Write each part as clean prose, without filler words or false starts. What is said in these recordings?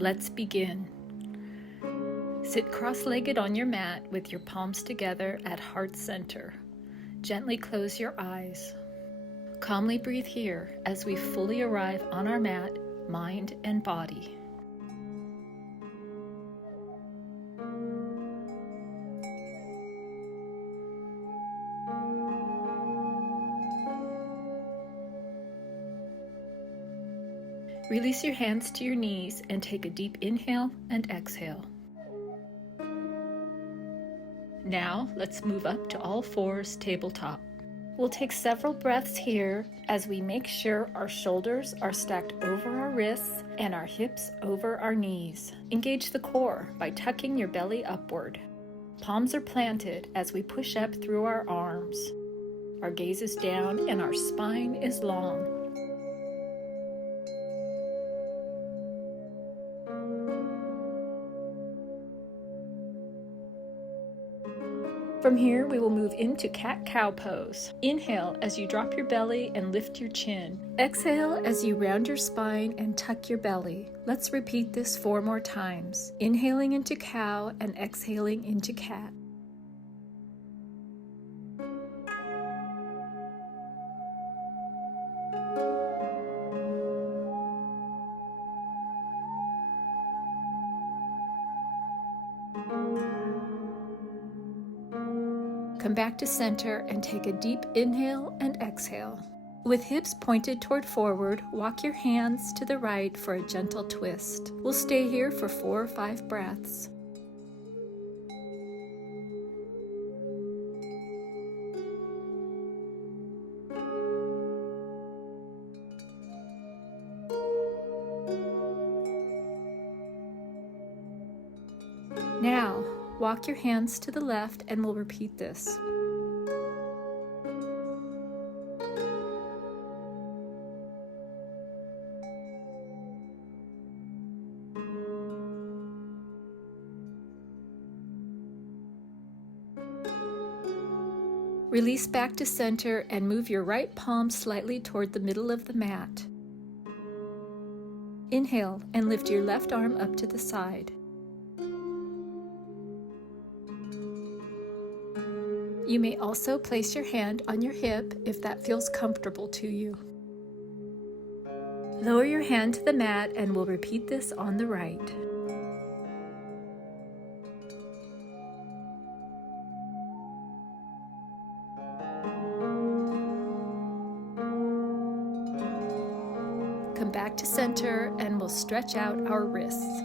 Let's begin. Sit cross-legged on your mat with your palms together at heart center. Gently close your eyes. Calmly breathe here as we fully arrive on our mat, mind and body. Release your hands to your knees and take a deep inhale and exhale. Now, let's move up to all fours, tabletop. We'll take several breaths here as we make sure our shoulders are stacked over our wrists and our hips over our knees. Engage the core by tucking your belly upward. Palms are planted as we push up through our arms. Our gaze is down and our spine is long. From here, we will move into cat-cow pose. Inhale as you drop your belly and lift your chin. Exhale as you round your spine and tuck your belly. Let's repeat this 4 more times. Inhaling into cow and exhaling into cat. Come back to center and take a deep inhale and exhale. With hips pointed toward forward, walk your hands to the right for a gentle twist. We'll stay here for 4 or 5 breaths. Now, walk your hands to the left and we'll repeat this. Release back to center and move your right palm slightly toward the middle of the mat. Inhale and lift your left arm up to the side. You may also place your hand on your hip if that feels comfortable to you. Lower your hand to the mat and we'll repeat this on the right. Come back to center and we'll stretch out our wrists.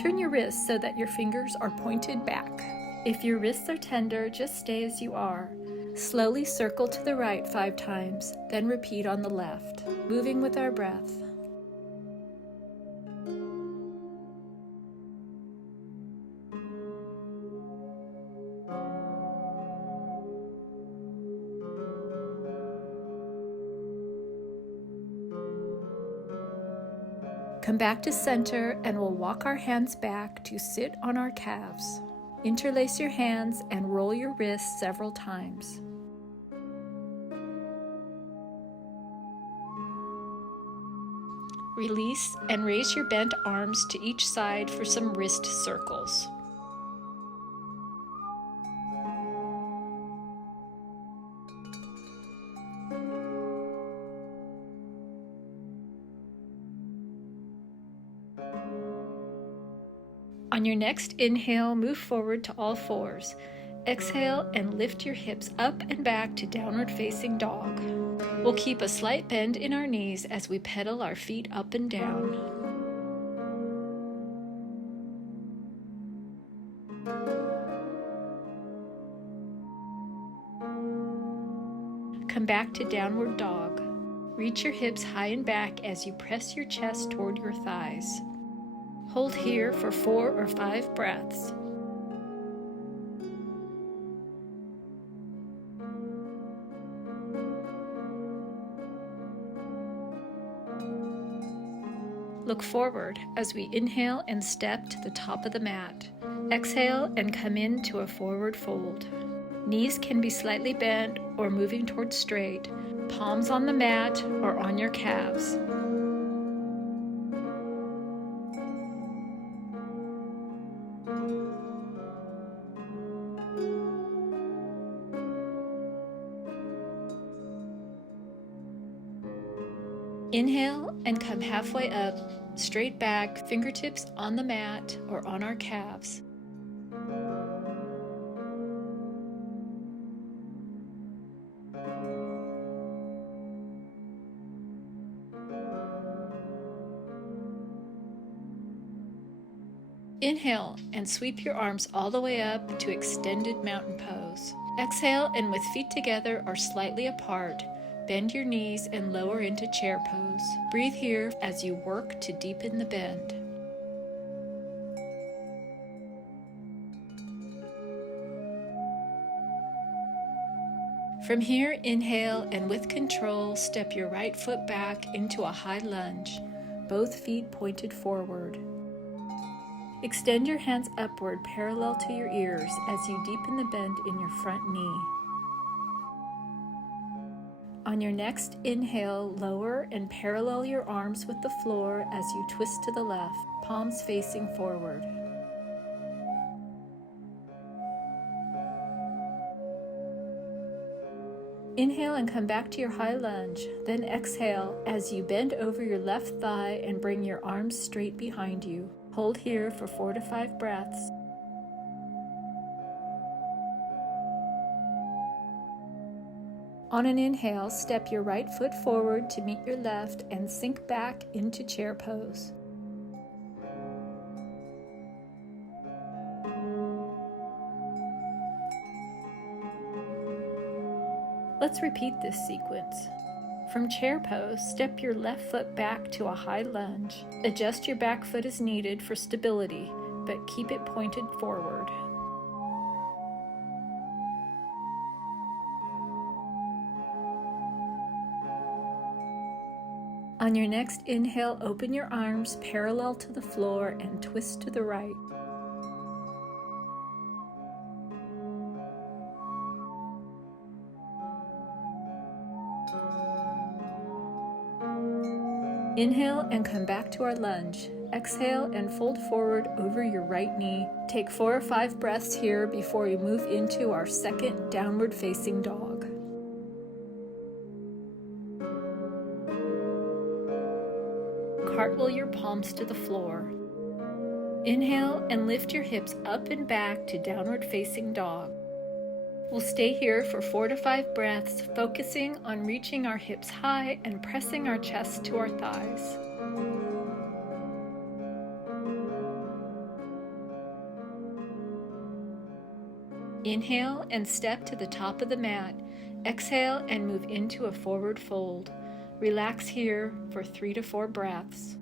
Turn your wrists so that your fingers are pointed back. If your wrists are tender, just stay as you are. Slowly circle to the right 5 times, then repeat on the left, moving with our breath. Come back to center and we'll walk our hands back to sit on our calves. Interlace your hands and roll your wrists several times. Release and raise your bent arms to each side for some wrist circles. On your next inhale, move forward to all fours. Exhale and lift your hips up and back to downward facing dog. We'll keep a slight bend in our knees as we pedal our feet up and down. Come back to downward dog. Reach your hips high and back as you press your chest toward your thighs. Hold here for 4 or 5 breaths. Look forward as we inhale and step to the top of the mat. Exhale and come into a forward fold. Knees can be slightly bent or moving towards straight. Palms on the mat or on your calves. Inhale and come halfway up, straight back, fingertips on the mat or on our calves. Inhale and sweep your arms all the way up to extended mountain pose. Exhale and with feet together or slightly apart, bend your knees and lower into chair pose. Breathe here as you work to deepen the bend. From here, inhale and with control, step your right foot back into a high lunge, both feet pointed forward. Extend your hands upward parallel to your ears as you deepen the bend in your front knee. On your next inhale, lower and parallel your arms with the floor as you twist to the left, palms facing forward. Inhale and come back to your high lunge, then exhale as you bend over your left thigh and bring your arms straight behind you. Hold here for 4 to 5 breaths. On an inhale, step your right foot forward to meet your left and sink back into chair pose. Let's repeat this sequence. From chair pose, step your left foot back to a high lunge. Adjust your back foot as needed for stability, but keep it pointed forward. On your next inhale, open your arms parallel to the floor and twist to the right. Inhale and come back to our lunge. Exhale and fold forward over your right knee. Take 4 or 5 breaths here before we move into our second downward facing dog. Cartwheel your palms to the floor. Inhale and lift your hips up and back to downward facing dog. We'll stay here for 4 to 5 breaths, focusing on reaching our hips high and pressing our chest to our thighs. Inhale and step to the top of the mat. Exhale and move into a forward fold. Relax here for 3 to 4 breaths.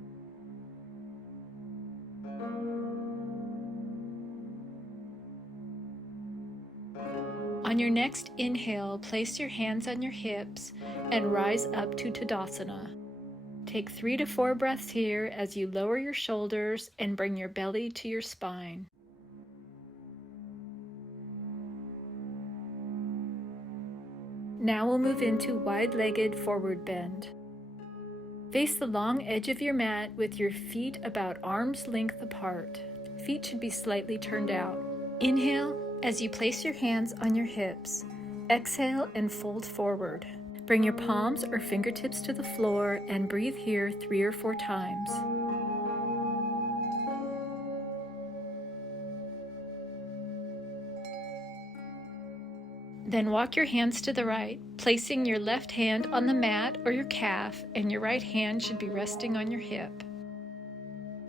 On your next inhale, place your hands on your hips and rise up to Tadasana. Take 3 to 4 breaths here as you lower your shoulders and bring your belly to your spine. Now we'll move into wide-legged forward bend. Face the long edge of your mat with your feet about arm's length apart. Feet should be slightly turned out. Inhale as you place your hands on your hips. Exhale and fold forward. Bring your palms or fingertips to the floor and breathe here 3 or 4 times. Then walk your hands to the right, placing your left hand on the mat or your calf, and your right hand should be resting on your hip.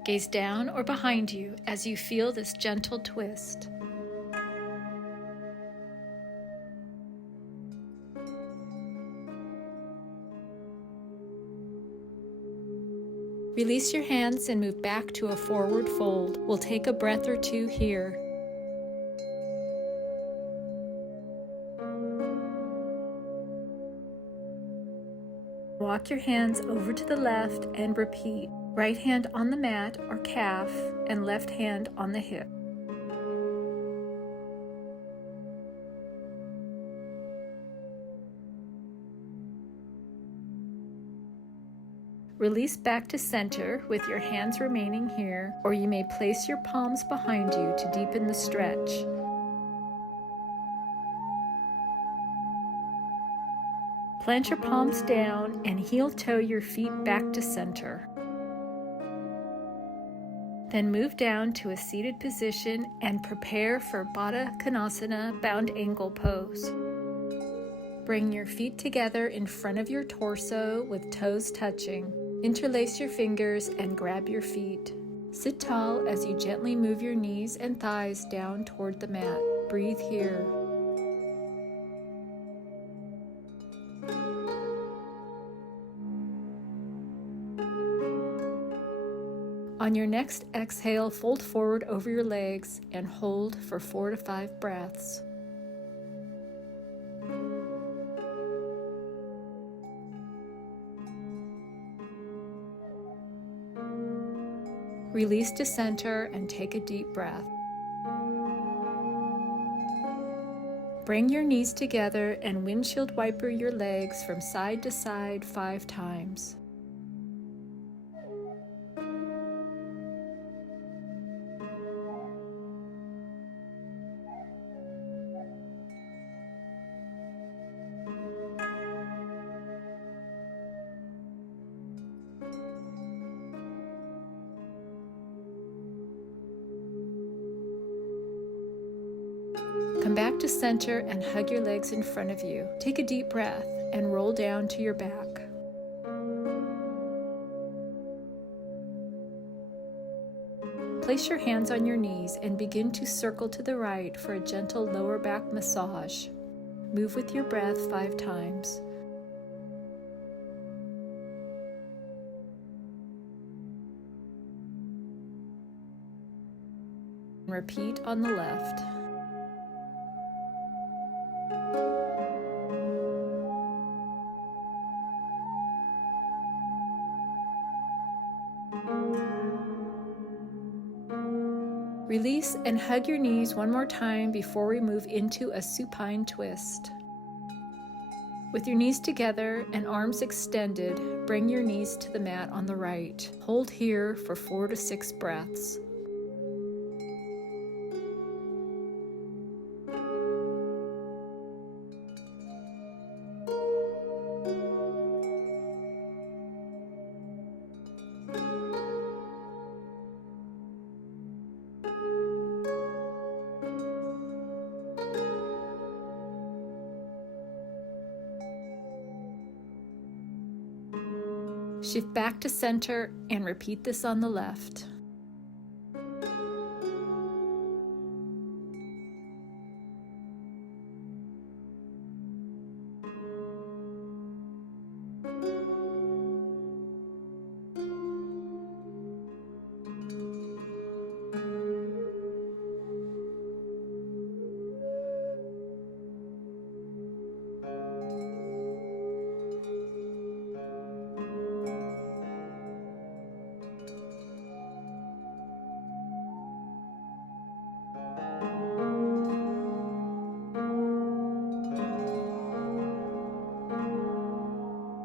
Gaze down or behind you as you feel this gentle twist. Release your hands and move back to a forward fold. We'll take a breath or 2 here. Walk your hands over to the left and repeat. Right hand on the mat or calf and left hand on the hip. Release back to center with your hands remaining here, or you may place your palms behind you to deepen the stretch. Plant your palms down and heel-toe your feet back to center. Then move down to a seated position and prepare for Baddha Konasana bound ankle pose. Bring your feet together in front of your torso with toes touching. Interlace your fingers and grab your feet. Sit tall as you gently move your knees and thighs down toward the mat. Breathe here. On your next exhale, fold forward over your legs and hold for 4 to 5 breaths. Release to center and take a deep breath. Bring your knees together and windshield wiper your legs from side to side 5 times. Come back to center and hug your legs in front of you. Take a deep breath and roll down to your back. Place your hands on your knees and begin to circle to the right for a gentle lower back massage. Move with your breath 5 times. Repeat on the left. Release and hug your knees one more time before we move into a supine twist. With your knees together and arms extended, bring your knees to the mat on the right. Hold here for 4 to 6 breaths. Shift back to center and repeat this on the left.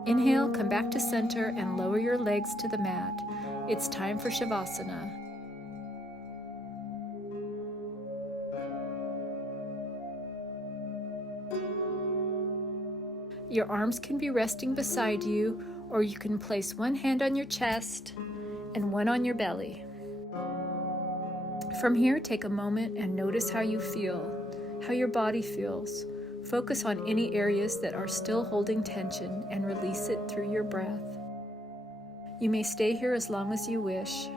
Inhale, come back to center and lower your legs to the mat. It's time for Shavasana. Your arms can be resting beside you, or you can place one hand on your chest and one on your belly. From here, take a moment and notice how you feel, how your body feels. Focus on any areas that are still holding tension and release it through your breath. You may stay here as long as you wish.